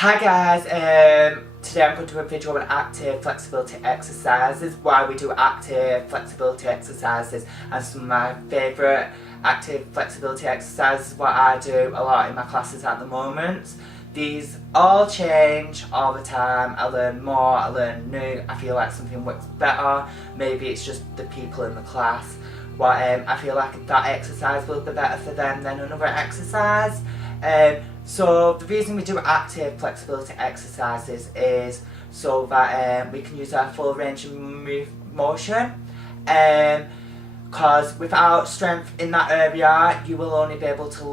Hi guys, today I'm going to do a video on active flexibility exercises, why we do active flexibility exercises, and some of my favourite active flexibility exercises, what I do a lot in my classes at the moment. These all change all the time. I learn more, I learn new, I feel like something works better, maybe it's just the people in the class. I feel like that exercise will be better for them than another exercise. So the reason we do active flexibility exercises is so that we can use our full range of motion. Because without strength in that area, you will only be able to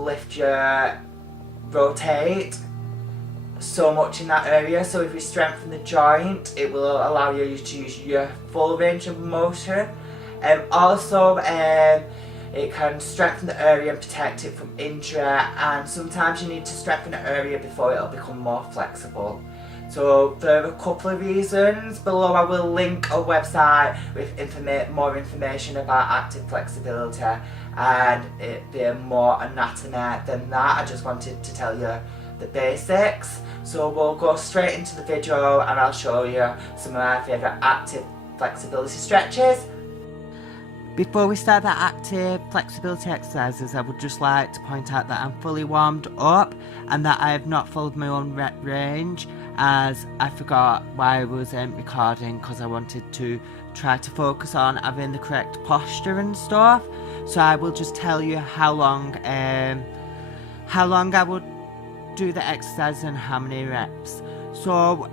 rotate so much in that area. So if you strengthen the joint, it will allow you to use your full range of motion. It can strengthen the area and protect it from injury, and sometimes you need to strengthen the area before it'll become more flexible. So there are a couple of reasons. Below I will link a website with more information about active flexibility, and it'd be more anatomy than that. I just wanted to tell you the basics. So we'll go straight into the video and I'll show you some of my favourite active flexibility stretches. Before we start the active flexibility exercises, I would just like to point out that I'm fully warmed up and that I have not followed my own rep range, as I forgot why I was recording, because I wanted to try to focus on having the correct posture and stuff. So I will just tell you how long I would do the exercise and how many reps. So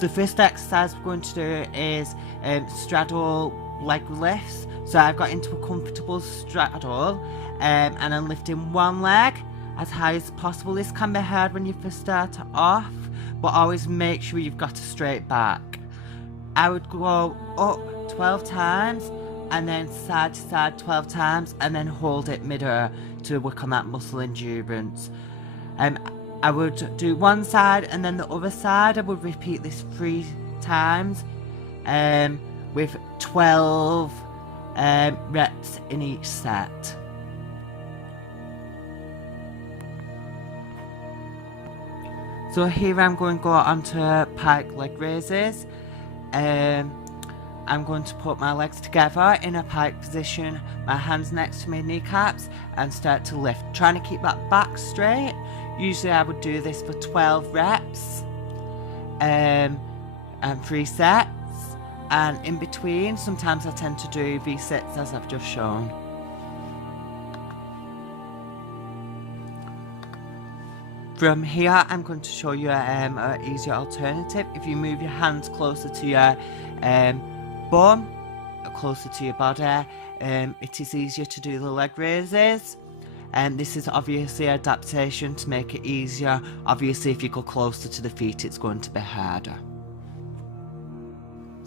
the first exercise we're going to do is straddle leg lifts. So I've got into a comfortable straddle and I'm lifting one leg as high as possible. This can be hard when you first start off, but always make sure you've got a straight back. I would go up 12 times and then side to side 12 times and then hold it mid-air to work on that muscle endurance. I would do one side and then the other side. I would repeat this 3 times with 12 reps in each set. So here I'm going to go onto pike leg raises. I'm going to put my legs together in a pike position, my hands next to my kneecaps, and start to lift, trying to keep that back straight. Usually I would do this for 12 reps and 3 sets. And in between, sometimes I tend to do V-sits as I've just shown. From here, I'm going to show you an easier alternative. If you move your hands closer to your bum, closer to your body, it is easier to do the leg raises. And this is obviously adaptation to make it easier. Obviously, if you go closer to the feet, it's going to be harder.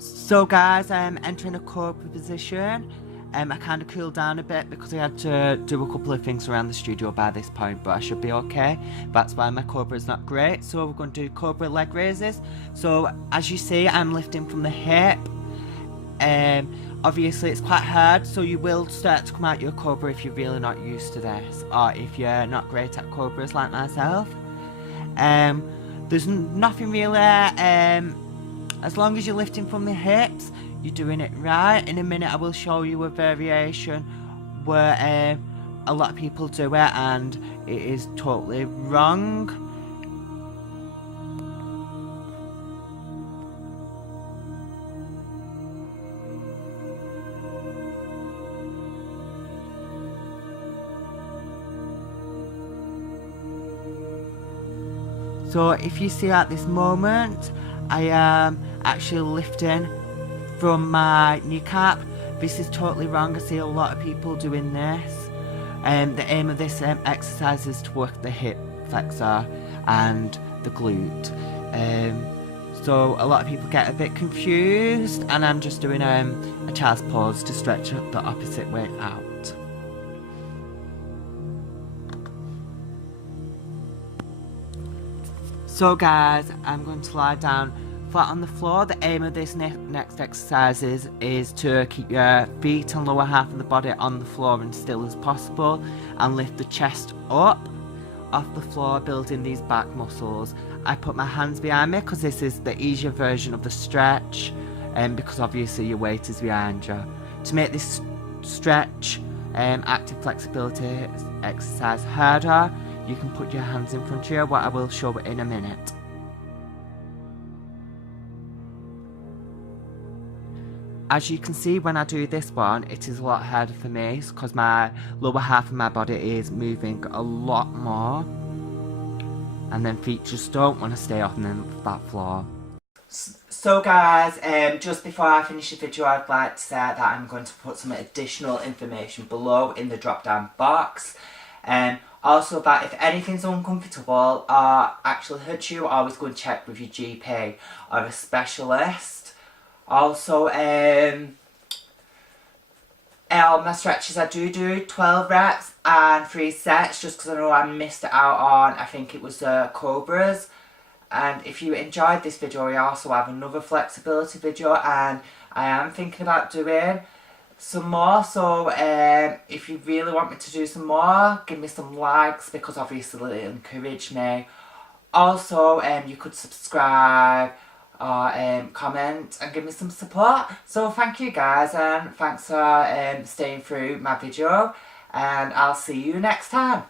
So guys, I'm entering a Cobra position. I kind of cooled down a bit because I had to do a couple of things around the studio by this point, but I should be okay. That's why my Cobra is not great. So we're going to do Cobra leg raises. So as you see, I'm lifting from the hip. Obviously it's quite hard, so you will start to come out your Cobra if you're really not used to this, or if you're not great at Cobras like myself. There's nothing really, as long as you're lifting from the hips, you're doing it right. In a minute I will show you a variation where a lot of people do it and it is totally wrong. So if you see at this moment, I am actually lifting from my kneecap. This is totally wrong. I see a lot of people doing this. The aim of this exercise is to work the hip flexor and the glute. So a lot of people get a bit confused, and I'm just doing a child's pose to stretch the opposite way out. So guys, I'm going to lie down flat on the floor. The aim of this next exercise is to keep your feet and lower half of the body on the floor and still as possible, and lift the chest up off the floor building these back muscles, I put my hands behind me because this is the easier version of the stretch, and because obviously your weight is behind you. To make this stretch active flexibility exercise harder, you can put your hands in front of you, what I will show in a minute. As you can see, when I do this one, it is a lot harder for me because my lower half of my body is moving a lot more, and then feet just don't want to stay on that floor. So guys, just before I finish the video, I'd like to say that I'm going to put some additional information below in the drop down box. Also that if anything's uncomfortable or actually hurts you, always go and check with your GP or a specialist. Also, on my stretches I do 12 reps and 3 sets, just because I know I missed it out on, I think it was Cobras. And if you enjoyed this video, I also have another flexibility video, and I am thinking about doing some more. So if you really want me to do some more, give me some likes, because obviously it'll encourage me. Also, you could subscribe or comment and give me some support. So thank you guys, and thanks for staying through my video, and I'll see you next time.